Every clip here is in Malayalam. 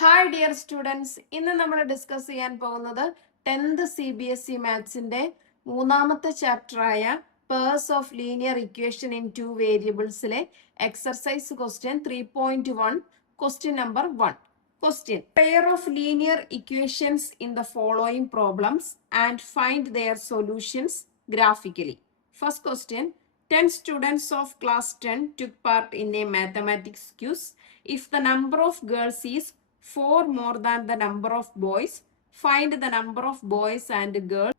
ഹായ് ഡിയർ സ്റ്റുഡൻസ്, ഇന്ന് നമ്മൾ ഡിസ്കസ് ചെയ്യാൻ പോകുന്നത് 10th CBSE മാത്സിന്റെ മൂന്നാമത്തെ ചാപ്റ്ററായ pairs of linear equation in two വേരിയബിൾസിലെ exercise question 3.1 question number 1. Question: pair of linear equations in the following problems and find their solutions graphically. First question: 10 students of class 10 took part in a mathematics quiz. If the number of girls is 4 more than the number of boys, find the number of boys and girls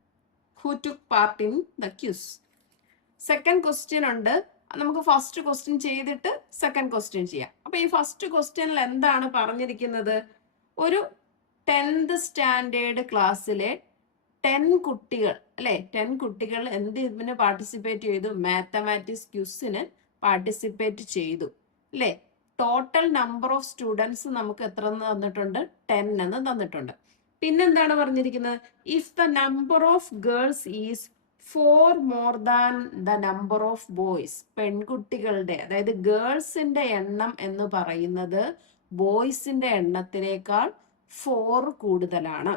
who took part in the quiz. Second question ഉണ്ട്. നമുക്ക് ഫസ്റ്റ് ക്വസ്റ്റ്യൻ ചെയ്തിട്ട് സെക്കൻഡ് ക്വസ്റ്റ്യൻ ചെയ്യാം. അപ്പൊ ഈ ഫസ്റ്റ് ക്വസ്റ്റ്യനിൽ എന്താണ് പറഞ്ഞിരിക്കുന്നത്? ഒരു 10th സ്റ്റാൻഡേർഡ് ക്ലാസ്സിലെ 10 കുട്ടികൾ അല്ലെ, 10 കുട്ടികൾ ഇതിന് പാർട്ടിസിപ്പേറ്റ് ചെയ്തു? മാത്തമാറ്റിക്സ് ക്വിസിന് പാർട്ടിസിപ്പേറ്റ് ചെയ്തു അല്ലെ. ടോട്ടൽ നമ്പർ ഓഫ് സ്റ്റുഡൻസ് നമുക്ക് എത്ര എന്ന് തന്നിട്ടുണ്ട്? 10 എന്ന് തന്നിട്ടുണ്ട്. പിന്നെന്താണ് പറഞ്ഞിരിക്കുന്നത്? If the number of girls is 4 more than the number of boys. പെൺകുട്ടികളുടെ, അതായത് ഗേൾസിന്റെ എണ്ണം എന്ന് പറയുന്നത് ബോയ്സിന്റെ എണ്ണത്തിനേക്കാൾ 4 കൂടുതലാണ്.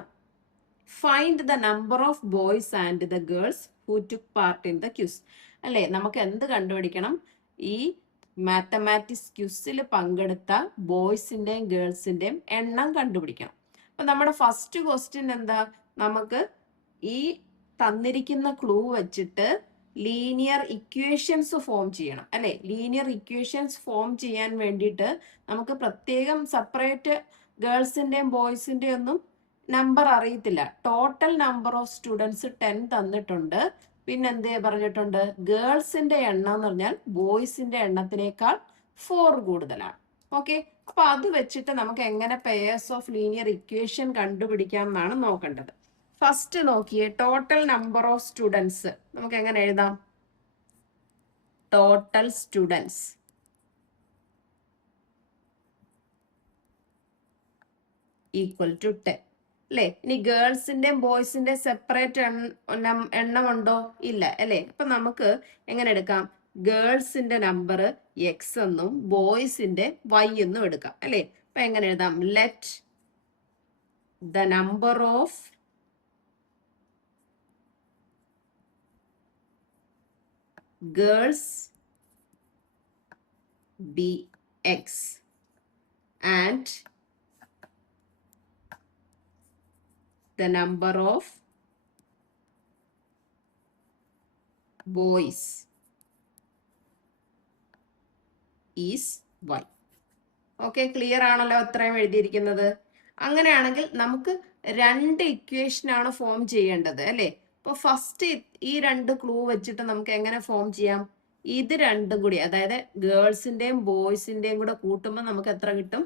Find the number of boys and the girls who took part in the quiz. അല്ലെ, നമുക്ക് എന്ത് കണ്ടുപിടിക്കണം? ഈ മാത്തമാറ്റിക്സ് ക്വിസിൽ പങ്കെടുത്ത ബോയ്സിന്റെയും ഗേൾസിന്റെയും എണ്ണം കണ്ടുപിടിക്കണം. അപ്പൊ നമ്മുടെ ഫസ്റ്റ് ക്വസ്റ്റ്യൻ എന്താ? നമുക്ക് ഈ തന്നിരിക്കുന്ന ക്ലൂ വെച്ചിട്ട് ലീനിയർ ഇക്വേഷൻസ് ഫോം ചെയ്യണം അല്ലെ. ലീനിയർ ഇക്വേഷൻസ് ഫോം ചെയ്യാൻ വേണ്ടിയിട്ട് നമുക്ക് പ്രത്യേകം സെപ്പറേറ്റ് ഗേൾസിന്റെയും ബോയ്സിന്റെയും ഒന്നും നമ്പർ അറിയത്തില്ല. ടോട്ടൽ നമ്പർ ഓഫ് സ്റ്റുഡൻസ് 10 തന്നിട്ടുണ്ട്. പിന്നെ എന്തേ പറഞ്ഞിട്ടുണ്ട്? ഗേൾസിന്റെ എണ്ണം എന്ന് പറഞ്ഞാൽ ബോയ്സിന്റെ എണ്ണത്തിനേക്കാൾ 4 കൂടുതലാണ്. ഓക്കെ, അപ്പൊ അത് വെച്ചിട്ട് നമുക്ക് എങ്ങനെ പെയർസ് ഓഫ് ലീനിയർ ഇക്വേഷൻ കണ്ടുപിടിക്കാം എന്നാണ് നോക്കേണ്ടത്. ഫസ്റ്റ് നോക്കിയേ, ടോട്ടൽ നമ്പർ ഓഫ് സ്റ്റുഡൻസ് നമുക്ക് എങ്ങനെ എഴുതാം? ടോട്ടൽ സ്റ്റുഡൻസ് ഈക്വൽ ടു 10 അല്ലെ. ഇനി ഗേൾസിന്റെയും ബോയ്സിന്റെ സെപ്പറേറ്റ് എണ്ണം ഉണ്ടോ? ഇല്ല അല്ലെ. അപ്പൊ നമുക്ക് എങ്ങനെ എടുക്കാം? ഗേൾസിന്റെ നമ്പർ എക്സ് എന്നും ബോയ്സിന്റെ വൈ എന്നും എടുക്കാം അല്ലെ. അപ്പൊ എങ്ങനെ എഴുതാം? Let the number of girls be x and the number of boys is y. Okay, clear ആണല്ലോ ഇത്രയും എഴുതിയിരിക്കുന്നത്? അങ്ങനെയാണെങ്കിൽ നമുക്ക് 2 ഇക്വേഷനാണ് ഫോം ചെയ്യേണ്ടത് അല്ലെ. ഇപ്പൊ ഫസ്റ്റ് ഈ 2 ക്ലൂ വെച്ചിട്ട് നമുക്ക് എങ്ങനെ ഫോം ചെയ്യാം? ഇത് രണ്ടും കൂടി, അതായത് ഗേൾസിന്റെയും ബോയ്സിന്റെയും കൂടെ കൂട്ടുമ്പോൾ നമുക്ക് എത്ര കിട്ടും?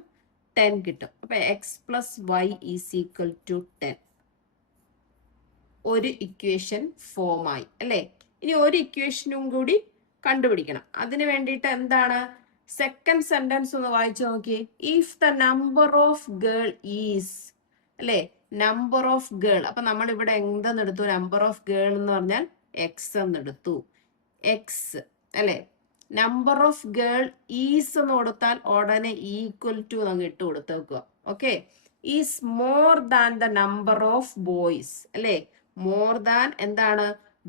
10 കിട്ടും. അപ്പൊ x plus y is equal to 10. ഒരു ഇക്വേഷൻ ഫോം ആയി അല്ലെ. ഇനി ഒരു ഇക്വേഷനും കൂടി കണ്ടുപിടിക്കണം. അതിന് വേണ്ടിയിട്ട് എന്താണ്? സെക്കൻഡ് സെന്റൻസ് ഒന്ന് വായിച്ചു നോക്കി. If the number of girl is അല്ലെ, നമ്പർ ഓഫ് ഗേൾ. അപ്പൊ നമ്മൾ ഇവിടെ എന്തെന്ന് എടുത്തു? നമ്പർ ഓഫ് ഗേൾ എന്ന് പറഞ്ഞാൽ എക്സ് എന്ന് എടുത്തു. എക്സ് അല്ലെ. നമ്പർ ഓഫ് ഗേൾ ഈസ് എന്ന് കൊടുത്താൽ ഉടനെ ഈക്വൽ ടു അങ്ങ് ഇട്ട് കൊടുത്ത് വെക്കുക. Okay, is more than the number of boys അല്ലെ. മോർ ദാൻ എന്താണ്?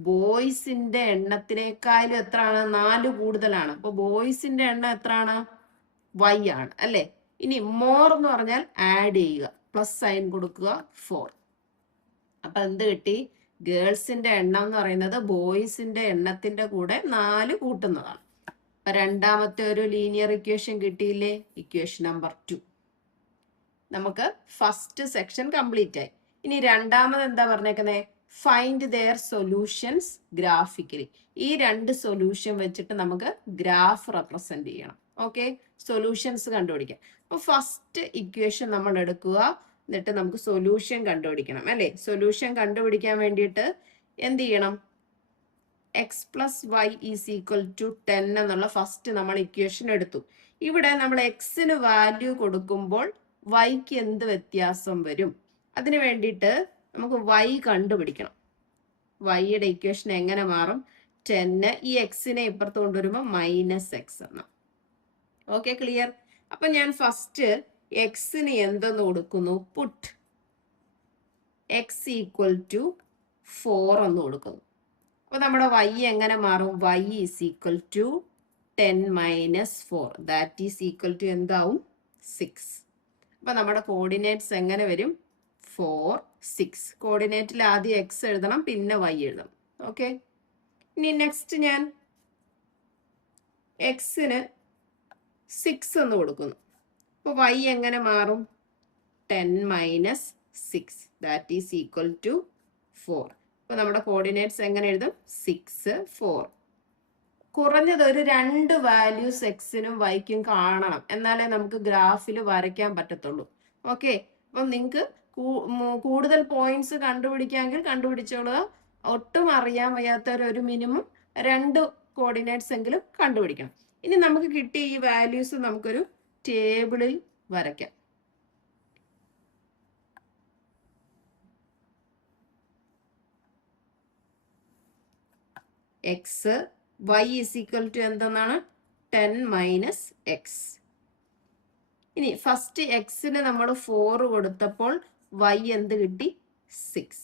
ബോയ്സിന്റെ എണ്ണത്തിനേക്കാളും എത്രയാണ്? 4 കൂടുതലാണ്. അപ്പൊ ബോയ്സിന്റെ എണ്ണം എത്രയാണ്? വൈ ആണ് അല്ലെ. ഇനി മോർ എന്ന് പറഞ്ഞാൽ ആഡ് ചെയ്യുക, പ്ലസ് സൈൻ കൊടുക്കുക, 4. അപ്പൊ എന്ത് കിട്ടി? ഗേൾസിന്റെ എണ്ണം എന്ന് പറയുന്നത് ബോയ്സിന്റെ എണ്ണത്തിന്റെ കൂടെ 4 കൂട്ടുന്നതാണ്. അപ്പൊ രണ്ടാമത്തെ ഒരു ലീനിയർ ഇക്വേഷൻ കിട്ടിയില്ലേ? Equation number 2. നമുക്ക് ഫസ്റ്റ് സെക്ഷൻ കംപ്ലീറ്റ് ആയി. ഇനി രണ്ടാമത് എന്താ പറഞ്ഞേക്കുന്നത്? Find their solutions graphically. ഈ 2 സൊല്യൂഷൻ വെച്ചിട്ട് നമുക്ക് ഗ്രാഫ് റെപ്രസെന്റ് ചെയ്യണം. ഓക്കെ, സൊല്യൂഷൻസ് കണ്ടുപിടിക്കാം. അപ്പൊ ഫസ്റ്റ് ഇക്വേഷൻ നമ്മൾ എടുക്കുക, എന്നിട്ട് നമുക്ക് സൊല്യൂഷൻ കണ്ടുപിടിക്കണം അല്ലെ. സൊല്യൂഷൻ കണ്ടുപിടിക്കാൻ വേണ്ടിയിട്ട് എന്ത് ചെയ്യണം? X plus y is equal to 10 എന്നുള്ള ഫസ്റ്റ് നമ്മൾ ഇക്വേഷൻ എടുത്തു. ഇവിടെ നമ്മൾ എക്സിന് വാല്യൂ കൊടുക്കുമ്പോൾ വൈക്ക് എന്ത് വ്യത്യാസം വരും? അതിന് വേണ്ടിയിട്ട് നമുക്ക് വൈ കണ്ടുപിടിക്കണം. വൈയുടെ ഇക്വേഷൻ എങ്ങനെ മാറും? 10 ഈ എക്സിനെ ഇപ്പുറത്ത് കൊണ്ടുവരുമ്പോൾ -x എന്ന. Okay, clear? അപ്പൊ ഞാൻ ഫസ്റ്റ് എക്സിന് എന്തെന്ന് കൊടുക്കുന്നു? പുട്ട് എക്സ് ഈക്വൽ ടു 4 എന്ന് കൊടുക്കുന്നു. അപ്പൊ നമ്മുടെ y എങ്ങനെ മാറും? y is equal to 10 minus 4 that is equal to എന്താവും? 6. അപ്പൊ നമ്മുടെ കോർഡിനേറ്റ്സ് എങ്ങനെ വരും? 4, 6. കോർഡിനേറ്റിൽ ആദ്യം എക്സ് എഴുതണം, പിന്നെ y എഴുതണം. ഓക്കെ, ഇനി നെക്സ്റ്റ് ഞാൻ എക്സിന് 6 എന്ന് കൊടുക്കുന്നു. അപ്പൊ y എങ്ങനെ മാറും? 10 minus 6 that is equal to 4. അപ്പൊ നമ്മുടെ കോർഡിനേറ്റ്സ് എങ്ങനെ എഴുതും? 6, 4. കുറഞ്ഞത് ഒരു 2 വാല്യൂസ് എക്സിനും വൈക്കും കാണണം, എന്നാലേ നമുക്ക് ഗ്രാഫിൽ വരയ്ക്കാൻ പറ്റത്തുള്ളൂ. ഓക്കെ, അപ്പം നിങ്ങൾക്ക് കൂടുതൽ പോയിന്റ്സ് കണ്ടുപിടിക്കാമെങ്കിൽ കണ്ടുപിടിച്ചോളുക. ഒട്ടും അറിയാൻ വയ്യാത്തവർ ഒരു മിനിമം 2 കോർഡിനേറ്റ്സ് എങ്കിലും കണ്ടുപിടിക്കണം. ഇനി നമുക്ക് കിട്ടിയ ഈ വാല്യൂസ് നമുക്കൊരു ടേബിളിൽ വരയ്ക്കാം. X y is equal to എന്തെന്നാണ്? 10 minus X. ഇനി ഫസ്റ്റ് എക്സിന് നമ്മൾ 4 കൊടുത്തപ്പോൾ y എന്ത് കിട്ടി? 6.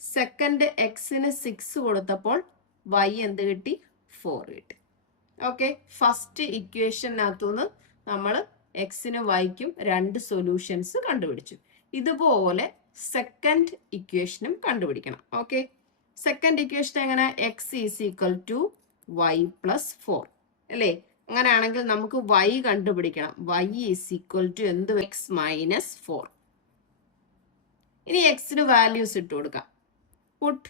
സെക്കൻഡ് എക്സിന് 6 കൊടുത്തപ്പോൾ y എന്ത് കിട്ടി? 4 കിട്ടി. ഓക്കെ, ഫസ്റ്റ് ഇക്വേഷനകത്തുനിന്ന് നമ്മൾ എക്സിനും വൈക്കും 2 സൊല്യൂഷൻസ് കണ്ടുപിടിച്ചു. ഇതുപോലെ സെക്കൻഡ് ഇക്വേഷനും കണ്ടുപിടിക്കണം. ഓക്കെ, സെക്കൻഡ് ഇക്വേഷൻ എങ്ങനെ? X is equal to y plus 4 അല്ലേ? അങ്ങനെയാണെങ്കിൽ നമുക്ക് y കണ്ടുപിടിക്കണം. y ഈസ് ഈക്വൽ ടു എന്ത്? X minus 4. ഇനി എക്സിന് വാല്യൂസ് ഇട്ട് കൊടുക്കാം. പുട്ട്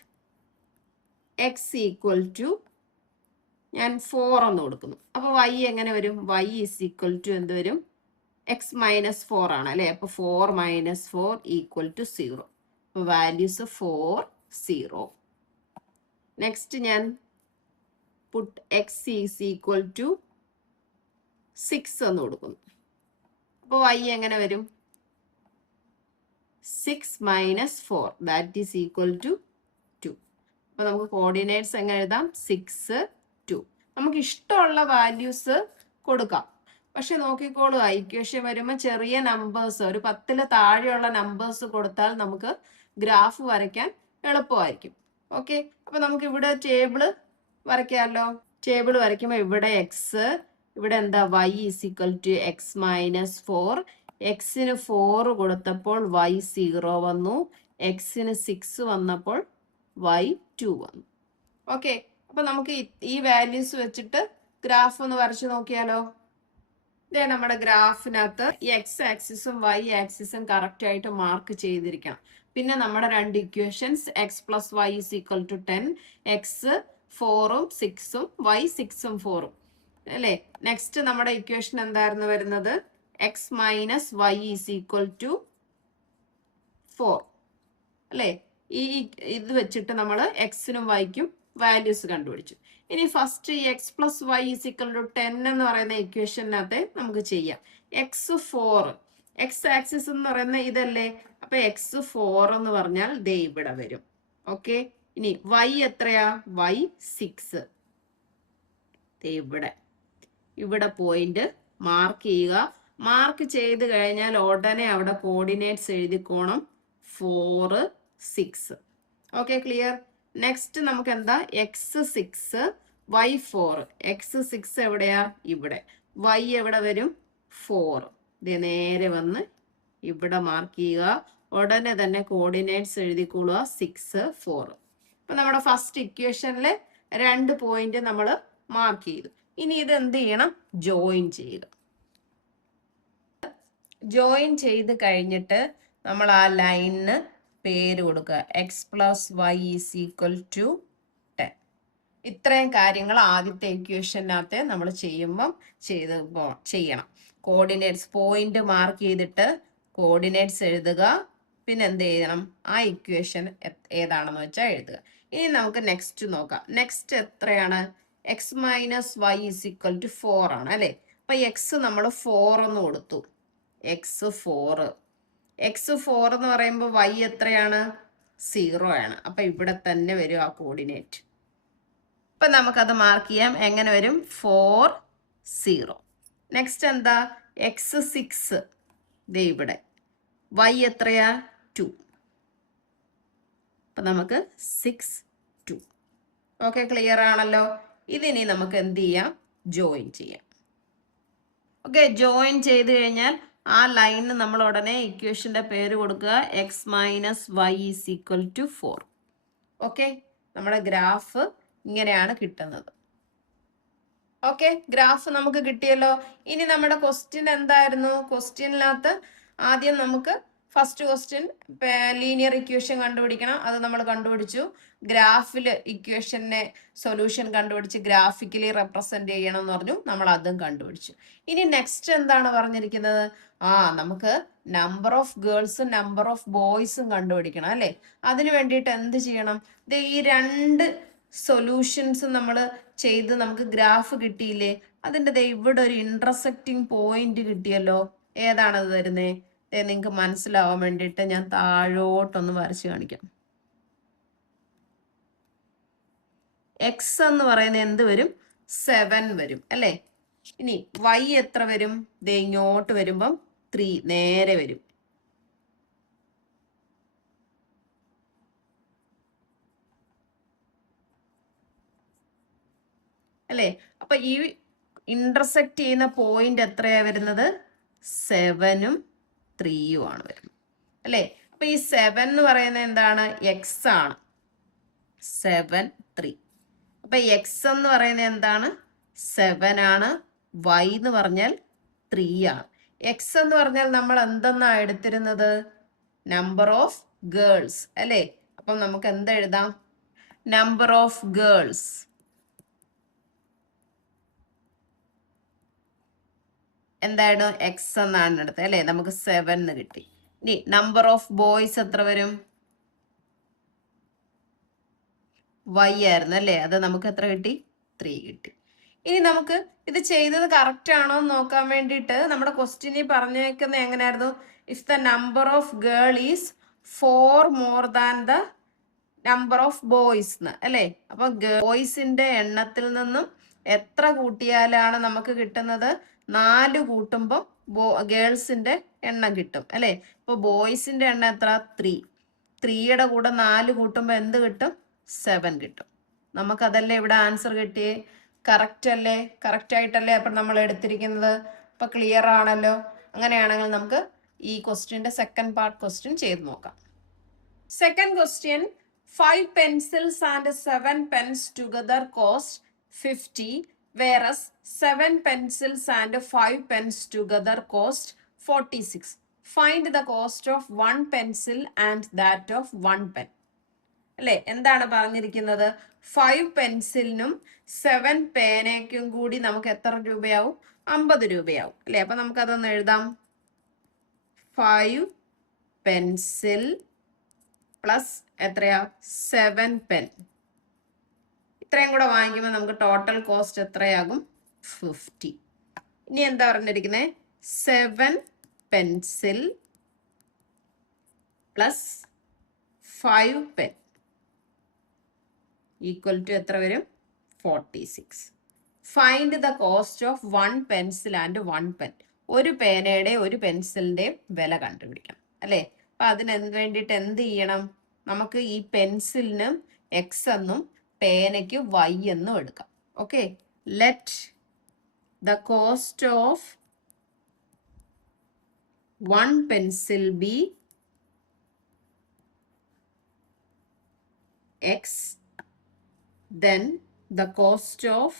എക്സ് ഈക്വൽ ടു ഞാൻ 4 എന്ന് കൊടുക്കുന്നു. അപ്പൊ y എങ്ങനെ വരും? y ഈസ് ഈക്വൽ ടു എന്ത് വരും? എക്സ് മൈനസ് 4 ആണ് അല്ലെ? അപ്പൊ 4 മൈനസ് 4 ഈക്വൽ ടു 0. അപ്പൊ വാല്യൂസ് 4, 0. നെക്സ്റ്റ് ഞാൻ put x is equal to 6 എന്ന് കൊടുക്കുന്നു. അപ്പോൾ y എങ്ങനെ വരും? 6 minus 4 that is equal to 2. അപ്പൊ നമുക്ക് കോർഡിനേറ്റ്സ് എങ്ങനെ എഴുതാം? 6, 2. നമുക്ക് ഇഷ്ടമുള്ള വാല്യൂസ് കൊടുക്കാം. പക്ഷെ നോക്കിക്കോളൂ, ഇക്വേഷൻ വരുമ്പോൾ ചെറിയ നമ്പേഴ്സ്, ഒരു 10 താഴെയുള്ള നമ്പേഴ്സ് കൊടുത്താൽ നമുക്ക് ഗ്രാഫ് വരയ്ക്കാൻ എളുപ്പമായിരിക്കും. ഓക്കെ, അപ്പൊ നമുക്ക് ഇവിടെ ടേബിള് വരയ്ക്കാമല്ലോ. ടേബിൾ വരയ്ക്കുമ്പോൾ ഇവിടെ എക്സ്, ഇവിടെ എന്താ? y is equal to x minus 4. എക്സിന് 4 കൊടുത്തപ്പോൾ y 0 വന്നു. എക്സിന് 6 വന്നപ്പോൾ y 2 വന്നു. ഓക്കെ, അപ്പൊ നമുക്ക് ഈ വാല്യൂസ് വെച്ചിട്ട് ഗ്രാഫ് ഒന്ന് വരച്ചു നോക്കിയാലോ. ഇതേ നമ്മുടെ ഗ്രാഫിനകത്ത് ഈ എക്സ് ആക്സിസും വൈ ആക്സിസും കറക്റ്റ് ആയിട്ട് മാർക്ക് ചെയ്തിരിക്കണം. പിന്നെ നമ്മുടെ 2 equations x plus y is equal to 10, x 4ഉം 6ഉം y 6ഉം 4ഉം അല്ലേ? നെക്സ്റ്റ് നമ്മുടെ ഇക്വേഷൻ എന്തായിരുന്നു വരുന്നത്? X minus y is equal to 4 അല്ലേ? ഇത് വെച്ചിട്ട് നമ്മൾ എക്സിനും വൈക്കും വാല്യൂസ് കണ്ടുപിടിച്ചു. ഇനി ഫസ്റ്റ് ഈ x plus y is equal to 10 എന്ന് പറയുന്ന ഇക്വേഷനകത്ത് നമുക്ക് ചെയ്യാം. എക്സ് 4, എക്സ് ആക്സിസ് എന്ന് പറയുന്ന ഇതല്ലേ? അപ്പൊ എക്സ് 4 എന്ന് പറഞ്ഞാൽ ദേ ഇവിടെ വരും. ഓക്കെ, ഇനി y എത്രയാ? y 6. ഇവിടെ പോയിന്റ് മാർക്ക് ചെയ്യുക. മാർക്ക് ചെയ്ത് കഴിഞ്ഞാൽ ഉടനെ അവിടെ കോർഡിനേറ്റ്സ് എഴുതിക്കോണം. 4, 6. Okay, clear. നെക്സ്റ്റ് നമുക്ക് എന്താ? X 6, y 4. എക്സ് 6 എവിടെയാ? ഇവിടെ. y എവിടെ വരും? 4. ഇത് നേരെ വന്ന് ഇവിടെ മാർക്ക് ചെയ്യുക. ഉടനെ തന്നെ കോർഡിനേറ്റ്സ് എഴുതിക്കൊള്ളുക. 6, 4. അപ്പൊ നമ്മുടെ ഫസ്റ്റ് ഇക്വേഷനിലെ 2 പോയിന്റ് നമ്മൾ മാർക്ക് ചെയ്തു. ഇനി ഇത് എന്ത് ചെയ്യണം? ജോയിൻ ചെയ്യുക. ജോയിൻ ചെയ്ത് കഴിഞ്ഞിട്ട് നമ്മൾ ആ ലൈനിന് പേര് കൊടുക്കുക. X plus y is equal to 10. ഇത്രയും കാര്യങ്ങൾ ആദ്യത്തെ ഇക്വേഷനകത്തെ നമ്മൾ ചെയ്യുമ്പം ചെയ്യണം. കോർഡിനേറ്റ്സ് പോയിന്റ് മാർക്ക് ചെയ്തിട്ട് കോർഡിനേറ്റ്സ് എഴുതുക. പിന്നെ എന്ത് ചെയ്യണം? ആ ഇക്വേഷൻ ഏതാണെന്ന് വെച്ചാൽ എഴുതുക. ഇനി നമുക്ക് നെക്സ്റ്റ് നോക്കാം. നെക്സ്റ്റ് എത്രയാണ്? X minus y is equal to 4 ആണ് അല്ലേ? അപ്പൊ എക്സ് നമ്മൾ 4 എന്ന് കൊടുത്തു. എക്സ് 4. എക്സ് 4 എന്ന് പറയുമ്പോൾ വൈ എത്രയാണ്? 0 ആണ്. അപ്പൊ ഇവിടെ തന്നെ വരും ആ കോർഡിനേറ്റ്. അപ്പൊ നമുക്കത് മാർക്ക് ചെയ്യാം. എങ്ങനെ വരും? 4, 0. നെക്സ്റ്റ് എന്താ? എക്സ് 6. ദേ ഇവിടെ y എത്രയാ 2. അപ്പം നമുക്ക് 6 2. ഓക്കെ, ക്ലിയർ ആണല്ലോ. ഇതിനി നമുക്ക് എന്ത് ചെയ്യാം, ജോയിൻ ചെയ്യാം. ഓക്കെ, ജോയിൻ ചെയ്ത് കഴിഞ്ഞാൽ ആ ലൈനിന് നമ്മൾ ഉടനെ ഇക്വേഷന്റെ പേര് കൊടുക്കുക, x minus y is equal to 4. Okay, നമ്മുടെ ഗ്രാഫ് ഇങ്ങനെയാണ് കിട്ടുന്നത്. ഓക്കെ, ഗ്രാഫ് നമുക്ക് കിട്ടിയല്ലോ. ഇനി നമ്മുടെ ക്വസ്റ്റ്യൻ എന്തായിരുന്നു? ക്വസ്റ്റ്യനിനകത്ത് ആദ്യം നമുക്ക് ഫസ്റ്റ് ക്വസ്റ്റ്യൻ ലീനിയർ ഇക്വേഷൻ കണ്ടുപിടിക്കണം. അത് നമ്മൾ കണ്ടുപിടിച്ചു. ഗ്രാഫിൽ ഇക്വേഷനെ സൊല്യൂഷൻ കണ്ടുപിടിച്ച് ഗ്രാഫിക്കലി റെപ്രസെന്റ് ചെയ്യണം എന്ന് പറഞ്ഞു. നമ്മൾ അതും കണ്ടുപിടിച്ചു. ഇനി നെക്സ്റ്റ് എന്താണ് പറഞ്ഞിരിക്കുന്നത്? നമുക്ക് നമ്പർ ഓഫ് ഗേൾസും നമ്പർ ഓഫ് ബോയ്സും കണ്ടുപിടിക്കണം അല്ലേ? അതിന് വേണ്ടിയിട്ട് എന്ത് ചെയ്യണം? ഈ രണ്ട് സൊല്യൂഷൻസ് നമ്മൾ ചെയ്ത് നമുക്ക് ഗ്രാഫ് കിട്ടിയില്ലേ? അതിൻ്റെ ഇവിടെ ഒരു ഇന്റർസെക്റ്റിംഗ് പോയിന്റ് കിട്ടിയല്ലോ. ഏതാണത് വരുന്നേ? നിങ്ങൾക്ക് മനസ്സിലാവാൻ വേണ്ടിയിട്ട് ഞാൻ താഴോട്ടൊന്ന് വരച്ച് കാണിക്കാം. എക്സ് എന്ന് പറയുന്നത് എന്ത് വരും? 7 വരും അല്ലേ? ഇനി y എത്ര വരും? ഇങ്ങോട്ട് വരുമ്പം 3 നേരെ വരും. അല്ലേ? അപ്പൊ ഈ ഇന്റർസെക്ട് ചെയ്യുന്ന പോയിന്റ് എത്രയാ വരുന്നത്? 7ഉം 3ഉം ആണ് വരുന്നത് അല്ലേ? അപ്പൊ ഈ 7 എന്ന് പറയുന്നത് എന്താണ്? എക്സ് ആണ്. 7 3. അപ്പൊ എക്സ് എന്ന് പറയുന്നത് എന്താണ്? 7 ആണ്. y എന്ന് പറഞ്ഞാൽ 3 ആണ്. എക്സ് എന്ന് പറഞ്ഞാൽ നമ്മൾ എന്തെന്നാ എടുത്തിരുന്നത്? നമ്പർ ഓഫ് ഗേൾസ് അല്ലേ? അപ്പം നമുക്ക് എന്തെഴുതാം? നമ്പർ ഓഫ് ഗേൾസ് എന്താണ്? എക്സ് എന്നാണ് എടുത്തത് അല്ലേ? നമുക്ക് 7 എന്ന് കിട്ടി. ഇനി നമ്പർ ഓഫ് ബോയ്സ് എത്ര വരും? y ആയിരുന്നു അല്ലേ? അത് നമുക്ക് എത്ര കിട്ടി? 3 കിട്ടി. ഇനി നമുക്ക് ഇത് ചെയ്തത് കറക്റ്റ് ആണോ എന്ന് നോക്കാൻ വേണ്ടിയിട്ട് നമ്മുടെ ക്വസ്റ്റ്യനിൽ പറഞ്ഞേക്കുന്നത് എങ്ങനെയായിരുന്നു? If the number of girl is 4 more than the number of boys അല്ലേ? അപ്പൊ ബോയ്സിന്റെ എണ്ണത്തിൽ നിന്നും എത്ര കൂട്ടിയാലാണ് നമുക്ക് കിട്ടുന്നത്? 4 കൂട്ടുമ്പോൾ ഗേൾസിന്റെ എണ്ണം കിട്ടും അല്ലേ? ഇപ്പൊ ബോയ്സിന്റെ എണ്ണം എത്ര? 3. 3യുടെ കൂടെ 4 കൂട്ടുമ്പോൾ എന്ത് കിട്ടും? 7 കിട്ടും. നമുക്കതല്ലേ ഇവിടെ ആൻസർ കിട്ടിയേ? കറക്റ്റ് അല്ലേ? കറക്റ്റ് ആയിട്ടല്ലേ അപ്പൊ നമ്മൾ എടുത്തിരിക്കുന്നത്? അപ്പൊ ക്ലിയർ ആണല്ലോ. അങ്ങനെയാണെങ്കിൽ നമുക്ക് ഈ ക്വസ്റ്റ്യന്റെ സെക്കൻഡ് പാർട്ട് ക്വസ്റ്റ്യൻ ചെയ്ത് നോക്കാം. Second question, 5 pencils and 7 pens together cost 50, whereas 7 pencils and 5 pens together cost 46. Find the cost of 1 pencil and that of 1 pen. അല്ലേ? എന്താണ് പറഞ്ഞിരിക്കുന്നത്? 5 പെൻസിലിനും 7 പേനയ്ക്കും കൂടി നമുക്ക് എത്ര രൂപയാവും? 50 രൂപയാവും അല്ലേ? അപ്പൊ നമുക്കതൊന്ന് എഴുതാം. 5 പെൻസിൽ പ്ലസ് എത്രയാ? 7 പെൻ. ഇത്രയും കൂടെ വാങ്ങിക്കുമ്പോൾ നമുക്ക് ടോട്ടൽ കോസ്റ്റ് എത്രയാകും? 50. ഇനി എന്താ പറഞ്ഞിരിക്കുന്നത്? 7 pencil plus 5 pen equal to എത്ര വരും? 46. Find the cost of 1 pencil and 1 pen. ഒരു പേനയുടെ ഒരു പെൻസിലിന്റെ വില കണ്ടുപിടിക്കണം അല്ലേ? അപ്പൊ അതിന് വേണ്ടിയിട്ട് എന്ത് ചെയ്യണം? നമുക്ക് ഈ പെൻസിലിന് എക്സ് എന്നും പേനയ്ക്ക് വൈ എന്നും എടുക്കാം. Okay, let the cost of 1 pencil B X, then the cost of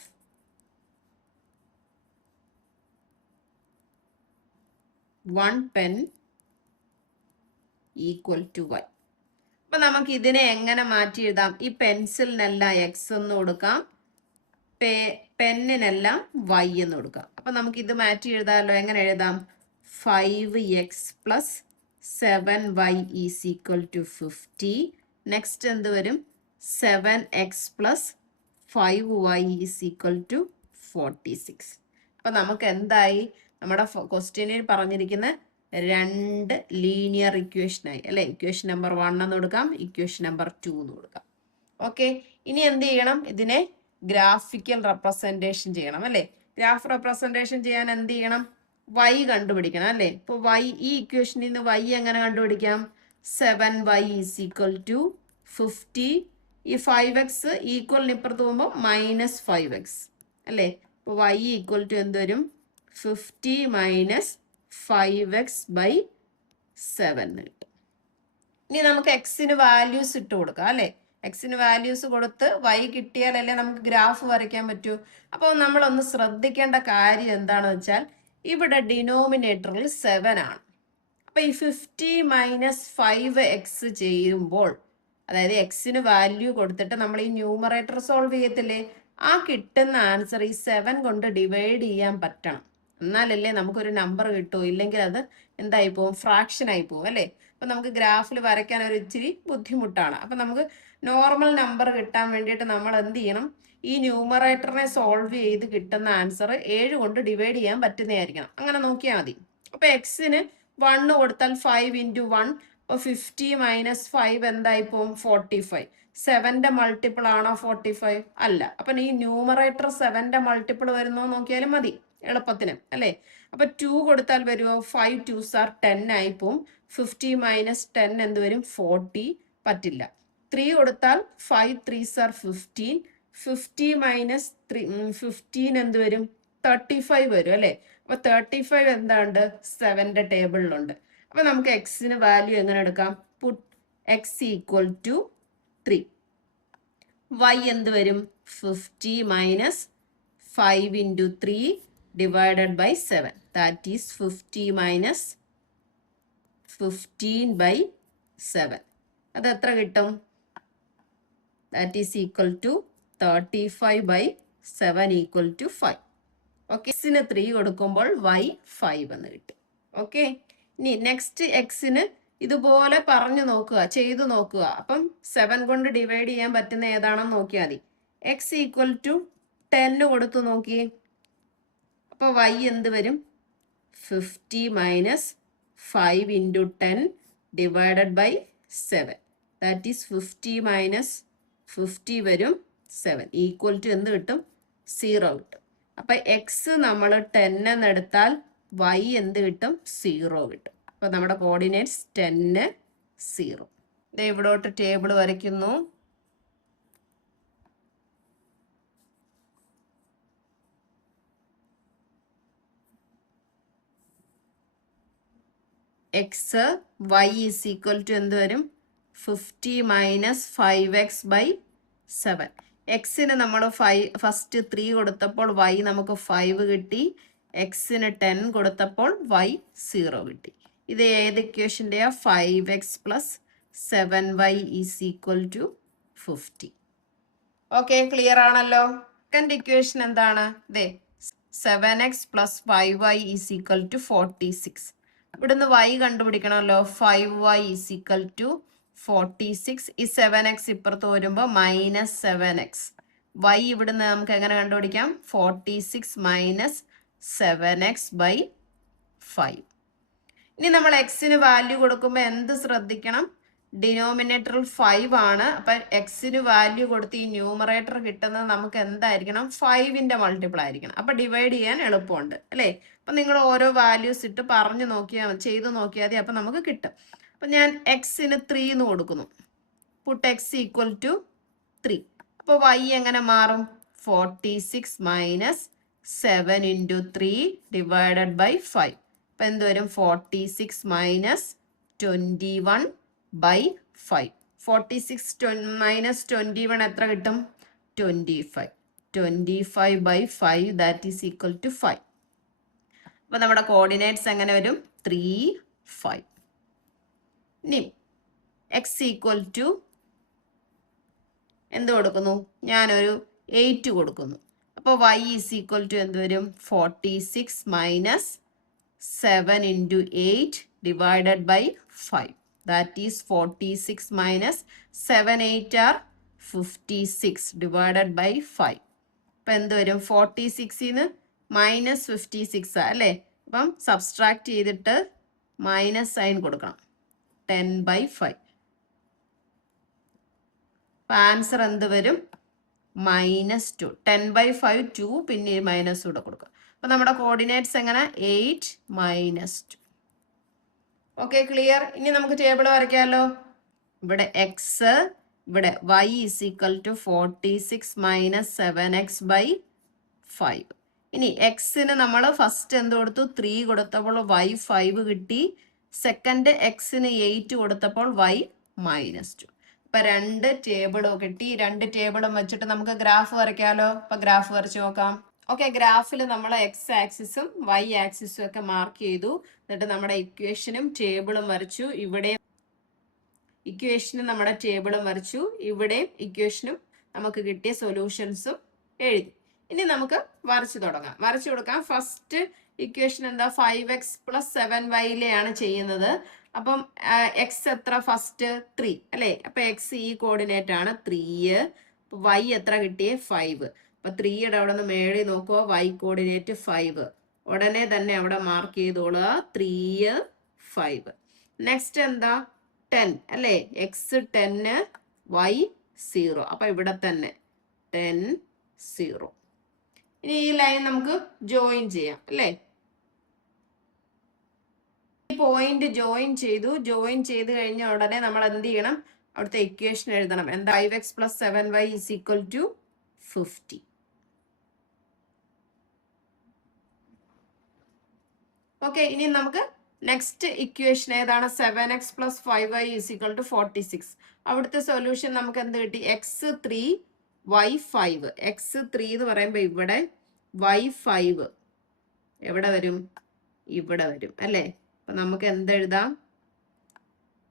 1 pen equal to y. അപ്പൊ നമുക്ക് ഇതിനെ എങ്ങനെ മാറ്റി എഴുതാം? ഈ പെൻസിലിനെല്ലാം എക്സ് എന്ന് കൊടുക്കാം, പെന്നിനെല്ലാം വൈ എന്ന് കൊടുക്കാം. അപ്പൊ നമുക്ക് ഇത് മാറ്റി എഴുതാമല്ലോ. എങ്ങനെ എഴുതാം? 5x plus 7y is equal to 50. Next എന്ത് വരും? 7x plus 5y is equal to 46. അപ്പൊ നമുക്ക് എന്തായി? നമ്മുടെ ക്വസ്റ്റ്യനിൽ പറഞ്ഞിരിക്കുന്ന 2 ലീനിയർ ഇക്വേഷനായി അല്ലെ? ഇക്വേഷൻ നമ്പർ 1 എന്ന് കൊടുക്കാം, ഇക്വേഷൻ നമ്പർ 2 എന്ന് കൊടുക്കാം. ഓക്കെ, ഇനി എന്ത് ചെയ്യണം? ഇതിനെ ഗ്രാഫിക്കൽ റെപ്രസെന്റേഷൻ ചെയ്യണം അല്ലെ? ഗ്രാഫ് റെപ്രസെന്റേഷൻ ചെയ്യാൻ എന്ത് ചെയ്യണം? y കണ്ടുപിടിക്കണം അല്ലേ? ഇപ്പോൾ y, ഈ ഇക്വേഷനിൽ നിന്ന് y എങ്ങനെ കണ്ടുപിടിക്കാം? 7y is equal to 50. ഈ 5x ഈക്വലിന് ഇപ്പുറത്ത് പോകുമ്പോൾ -5x അല്ലേ? അപ്പോൾ y ഈക്വൽ ടു എന്ത് വരും? 50 മൈനസ് 5x ബൈ 7 കിട്ടും. ഇനി നമുക്ക് എക്സിന് വാല്യൂസ് ഇട്ട് കൊടുക്കാം അല്ലേ? എക്സിന് വാല്യൂസ് കൊടുത്ത് y കിട്ടിയാലല്ലേ നമുക്ക് ഗ്രാഫ് വരയ്ക്കാൻ പറ്റൂ. അപ്പോൾ നമ്മളൊന്ന് ശ്രദ്ധിക്കേണ്ട കാര്യം എന്താണെന്ന് വെച്ചാൽ ഇവിടെ ഡിനോമിനേറ്ററിൽ 7 ആണ്. അപ്പൊ ഈ 50 മൈനസ് 5x ചെയ്യുമ്പോൾ, അതായത് എക്സിന് വാല്യൂ കൊടുത്തിട്ട് നമ്മൾ ഈ ന്യൂമറേറ്റർ സോൾവ് ചെയ്യത്തില്ലേ, ആ കിട്ടുന്ന ആൻസർ ഈ 7 കൊണ്ട് ഡിവൈഡ് ചെയ്യാൻ പറ്റണം. എന്നാലല്ലേ നമുക്കൊരു നമ്പർ കിട്ടൂ. ഇല്ലെങ്കിൽ അത് എന്തായി പോവും? ഫ്രാക്ഷൻ ആയി പോവും അല്ലേ? അപ്പൊ നമുക്ക് ഗ്രാഫിൽ വരയ്ക്കാൻ ഒരു ഇച്ചിരി ബുദ്ധിമുട്ടാണ്. അപ്പൊ നമുക്ക് നോർമൽ നമ്പർ കിട്ടാൻ വേണ്ടിയിട്ട് നമ്മൾ എന്ത് ചെയ്യണം? ഈ ന്യൂമറേറ്ററിനെ സോൾവ് ചെയ്ത് കിട്ടുന്ന ആൻസർ 7 കൊണ്ട് ഡിവൈഡ് ചെയ്യാൻ പറ്റുന്നതായിരിക്കണം. അങ്ങനെ നോക്കിയാൽ മതി. അപ്പൊ എക്സിന് 1 കൊടുത്താൽ 5 ഇൻറ്റു 1, അപ്പോൾ 50 മൈനസ് 5 എന്തായി പോവും? 45. 7ന്റെ മൾട്ടിപ്പിൾ ആണോ 45? അല്ല. അപ്പം ഈ ന്യൂമറേറ്റർ 7ന്റെ മൾട്ടിപ്പിൾ വരുന്നോ നോക്കിയാലും മതി എളുപ്പത്തിന് അല്ലേ? അപ്പൊ 2 കൊടുത്താൽ വരുമോ? 5 2s are 10 ആയി പോവും. 50 മൈനസ് 10 എന്ത് വരും? 40. പറ്റില്ല. 3 കൊടുത്താൽ 5 3s are 15. 50 മൈനസ് 15 എന്ത് വരും? 35 വരും അല്ലേ? അപ്പൊ 35 എന്താണ്ട് 7ന്റെ ടേബിളിലുണ്ട്. അപ്പൊ നമുക്ക് എക്സിന് വാല്യൂ എങ്ങനെ എടുക്കാം? Put x equal to 3. y എന്ത് വരും? 50 minus 5 into 3 divided by 7. That is 50 minus 15 by 7. അത് എത്ര കിട്ടും? That is equal to 35 by 7 equal to 5. Okay, എക്സിന് 3 കൊടുക്കുമ്പോൾ y 5 എന്ന് കിട്ടും. ഓക്കെ, ഇനി നെക്സ്റ്റ് എക്സിന് ഇതുപോലെ പറഞ്ഞു നോക്കുക, ചെയ്തു നോക്കുക. അപ്പം 7 കൊണ്ട് ഡിവൈഡ് ചെയ്യാൻ പറ്റുന്ന ഏതാണെന്ന് നോക്കിയാൽ മതി. എക്സ് ഈക്വൽ ടു 10 കൊടുത്തു നോക്കിയേ. അപ്പോൾ y എന്ത് വരും? 50 minus 5 into 10 divided by 7. That is 50 minus 50 വരും 7 ഈക്വൽ ടു എന്ത് കിട്ടും? 0 കിട്ടും. അപ്പൊ എക്സ് നമ്മൾ 10 എന്നെടുത്താൽ y എന്ത് കിട്ടും? 0 കിട്ടും. അപ്പൊ നമ്മുടെ കോർഡിനേറ്റ്സ് 10 0. ഇവിടോട്ട് ടേബിൾ വരയ്ക്കുന്നു. X y is equal to എന്ത് വരും? 50 മൈനസ് 5x ബൈ 7. എക്സിന് നമ്മൾ ഫസ്റ്റ് 3 കൊടുത്തപ്പോൾ y നമുക്ക് 5 കിട്ടി. എക്സിന് 10 കൊടുത്തപ്പോൾ y 0 കിട്ടി. ഇത് ഏത് ഇക്വേഷൻ്റെയാ? 5x plus 7y is equal to 50. Okay, clear ആണല്ലോ? സെക്കൻഡ് ഇക്വേഷൻ എന്താണ്? 7x plus 5y is equal to 46. ഇവിടുന്ന് y കണ്ടുപിടിക്കണമല്ലോ. 5y is equal to 46. ഈ 7x ഇപ്പുറത്ത് വരുമ്പോൾ മൈനസ് 7x. y ഇവിടുന്ന് നമുക്ക് എങ്ങനെ കണ്ടുപിടിക്കാം? 46 മൈനസ് 7x ബൈ 5. ഇനി നമ്മൾ എക്സിന് വാല്യൂ കൊടുക്കുമ്പോൾ എന്ത് ശ്രദ്ധിക്കണം? ഡിനോമിനേറ്ററിൽ 5 ആണ്. അപ്പൊ എക്സിന് വാല്യൂ കൊടുത്ത് ഈ ന്യൂമറേറ്റർ കിട്ടുന്നത് നമുക്ക് എന്തായിരിക്കണം? 5ന്റെ മൾട്ടിപ്പിൾ ആയിരിക്കണം. അപ്പൊ ഡിവൈഡ് ചെയ്യാൻ എളുപ്പമുണ്ട് അല്ലേ? അപ്പൊ നിങ്ങൾ ഓരോ വാല്യൂസ് ഇട്ട് പറഞ്ഞു നോക്കിയാൽ, ചെയ്ത് നോക്കിയാൽ മതി. അപ്പൊ നമുക്ക് കിട്ടും. അപ്പൊ ഞാൻ എക്സിന് 3 എന്ന് കൊടുക്കുന്നു. Put x equal to 3. അപ്പോൾ y എങ്ങനെ മാറും? 46 മൈനസ് 7 ഇൻറ്റു 3 ഡിവൈഡഡ് ബൈ 5. അപ്പം എന്ത് വരും? 46 മൈനസ് 21 ബൈ 5. 46 മൈനസ് 21 എത്ര കിട്ടും? 25. 25 by 5 that is equal to 5. അപ്പം നമ്മുടെ കോർഡിനേറ്റ്സ് എങ്ങനെ വരും? 3 5. ഇനി എക്സ് ഈക്വൽ ടു എന്ത് കൊടുക്കുന്നു? ഞാനൊരു 8 കൊടുക്കുന്നു. അപ്പോൾ y ഈസ് ഈക്വൽ ടു എന്ത് വരും? 46 minus 7 into 8 divided by 5. That is 46 minus 7 8 are 56 divided by 5. അപ്പം എന്ത് വരും? 46ന്ന് മൈനസ് 56 അല്ലേ? അപ്പം സബ്സ്ട്രാക്ട് ചെയ്തിട്ട് മൈനസ് സൈൻ കൊടുക്കണം. 10 ബൈ 5. അപ്പം ആൻസർ എന്ത് വരും? -2. 10 ബൈ 5 2, പിന്നെ മൈനസ് കൂടെ കൊടുക്കുക. അപ്പൊ നമ്മുടെ കോർഡിനേറ്റ്സ് എങ്ങനെ 8 മൈനസ് 2. Okay, clear. ഇനി നമുക്ക് ടേബിൾ വരയ്ക്കാമല്ലോ. ഇവിടെ എക്സ്, ഇവിടെ y is equal to 46 minus 7x/5. ഇനി എക്സിന് നമ്മൾ ഫസ്റ്റ് എന്ത് കൊടുത്തു? 3 കൊടുത്തപ്പോൾ y 5 കിട്ടി. സെക്കൻഡ് എക്സിന് 8 കൊടുത്തപ്പോൾ y -2. അപ്പൊ 2 ടേബിളും കിട്ടി. 2 ടേബിളും വെച്ചിട്ട് നമുക്ക് ഗ്രാഫ് വരയ്ക്കാമല്ലോ. അപ്പൊ ഗ്രാഫ് വരച്ച് നോക്കാം. ഓക്കെ, ഗ്രാഫിൽ നമ്മൾ എക്സ് ആക്സിസും വൈ ആക്സിസും ഒക്കെ മാർക്ക് ചെയ്തു. എന്നിട്ട് നമ്മുടെ ഇക്വേഷനും ടേബിളും വരച്ചു. ഇവിടെ ഇക്വേഷനും നമ്മുടെ ടേബിളും വരച്ചു. ഇവിടെ ഇക്വേഷനും നമുക്ക് കിട്ടിയ സൊല്യൂഷൻസും എഴുതി. ഇനി നമുക്ക് വരച്ചു തുടങ്ങാം. വരച്ചു കൊടുക്കാം. ഫസ്റ്റ് ഇക്വേഷൻ എന്താ? 5x + 7y ചെയ്യുന്നത്. അപ്പം എക്സ് എത്ര? ഫസ്റ്റ് 3 അല്ലേ? അപ്പൊ എക്സ് ഈ കോർഡിനേറ്റ് ആണ് 3. വൈ എത്ര കിട്ടിയേ? 5. അപ്പൊ 3യുടെ അവിടെ നിന്ന് മേളിൽ നോക്കുക, y കോർഡിനേറ്റ് 5. ഉടനെ തന്നെ അവിടെ മാർക്ക് ചെയ്തോളുക 3 5. നെക്സ്റ്റ് എന്താ? 10 അല്ലേ? X 10, y 0. അപ്പൊ ഇവിടെ തന്നെ 10 0. ഇനി ഈ ലൈൻ നമുക്ക് ജോയിൻ ചെയ്യാം അല്ലേ? ഈ പോയിന്റ് ജോയിൻ ചെയ്തു. ജോയിൻ ചെയ്ത് കഴിഞ്ഞ ഉടനെ നമ്മൾ എന്ത് ചെയ്യണം? അവിടുത്തെ ഇക്വേഷൻ എഴുതണം. എന്താ? 5x + 7y = 50. ഓക്കെ, ഇനി നമുക്ക് നെക്സ്റ്റ് ഇക്വേഷൻ ഏതാണ്? 7x + 5y = 46. അവിടുത്തെ സൊല്യൂഷൻ നമുക്ക് എന്ത് കിട്ടി? X 3 y 5. എക്സ് 3 എന്ന് പറയുമ്പോൾ ഇവിടെ y 5 എവിടെ വരും? ഇവിടെ വരും അല്ലേ? അപ്പൊ നമുക്ക് എന്തെഴുതാം?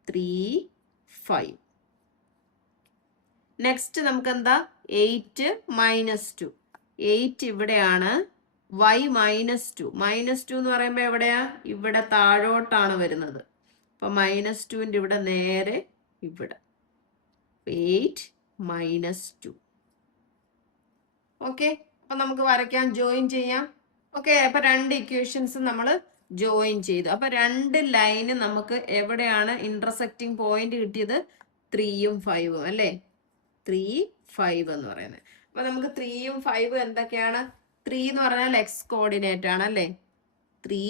3 5. നെക്സ്റ്റ് നമുക്ക് എന്താ? 8 - 2. 8 ഇവിടെയാണ്. y -2. -2 എന്ന് പറയുമ്പോൾ എവിടെയാ? ഇവിടെ താഴോട്ടാണ് വരുന്നത്. അപ്പൊ -2ന്റെ ഇവിടെ നേരെ ഇവിടെ. 8 - 2. ഓക്കെ, അപ്പൊ നമുക്ക് വരയ്ക്കാം, ജോയിൻ ചെയ്യാം. ഓക്കെ, അപ്പൊ 2 ഇക്വേഷൻസ് നമ്മൾ ജോയിൻ ചെയ്തു. അപ്പൊ 2 ലൈന് നമുക്ക് എവിടെയാണ് ഇന്റർസെക്റ്റിംഗ് പോയിന്റ് കിട്ടിയത്? 3ഉം 5ഉം അല്ലേ? 3 5 എന്ന് പറയുന്നത്. അപ്പൊ നമുക്ക് 3ഉം 5ഉം എന്തൊക്കെയാണ്? 3 എന്ന് പറഞ്ഞാൽ എക്സ് കോർഡിനേറ്റ് ആണ് അല്ലേ? 3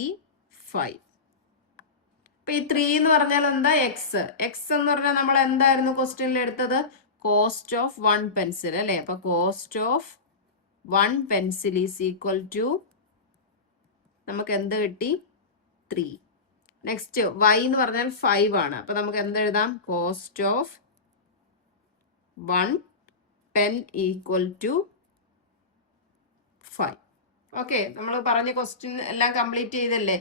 5. അപ്പൊ ഈ 3 എന്ന് പറഞ്ഞാൽ എന്താ? എക്സ്. എക്സ് എന്ന് പറഞ്ഞാൽ നമ്മൾ എന്തായിരുന്നു ക്വസ്റ്റ്യനിൽ എടുത്തത്? കോസ്റ്റ് ഓഫ് 1 പെൻസിൽ അല്ലേ? അപ്പൊ cost of 1 pencil is equal to നമുക്ക് എന്ത് കിട്ടി? 3. നെക്സ്റ്റ് y എന്ന് പറഞ്ഞാൽ 5 ആണ്. അപ്പൊ നമുക്ക് എന്തെഴുതാം? Cost of 1 pen equal to 5. Okay, നമ്മൾ പറഞ്ഞ ക്വസ്റ്റ്യൻ എല്ലാം കംപ്ലീറ്റ് ചെയ്തല്ലേ?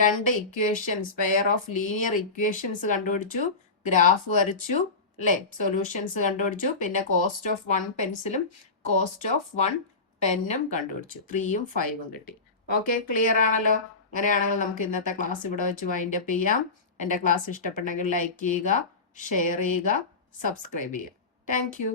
2 equations, pair of linear equations കണ്ടുപിടിച്ചു, ഗ്രാഫ് വരച്ചു അല്ലേ? സൊല്യൂഷൻസ് കണ്ടുപിടിച്ചു, പിന്നെ കോസ്റ്റ് ഓഫ് 1 പെൻസിലും കോസ്റ്റ് ഓഫ് 1 പെന്നും കണ്ടുപിടിച്ചു. 3ഉം 5ഉം കിട്ടി. ഓക്കെ, ക്ലിയർ ആണല്ലോ? അങ്ങനെയാണെങ്കിൽ നമുക്ക് ഇന്നത്തെ ക്ലാസ് ഇവിടെ വെച്ച് വൈൻഡ് അപ്പ് ചെയ്യാം. എൻ്റെ ക്ലാസ് ഇഷ്ടപ്പെട്ടെങ്കിൽ ലൈക്ക് ചെയ്യുക, ഷെയർ ചെയ്യുക, സബ്സ്ക്രൈബ് ചെയ്യുക. Thank you.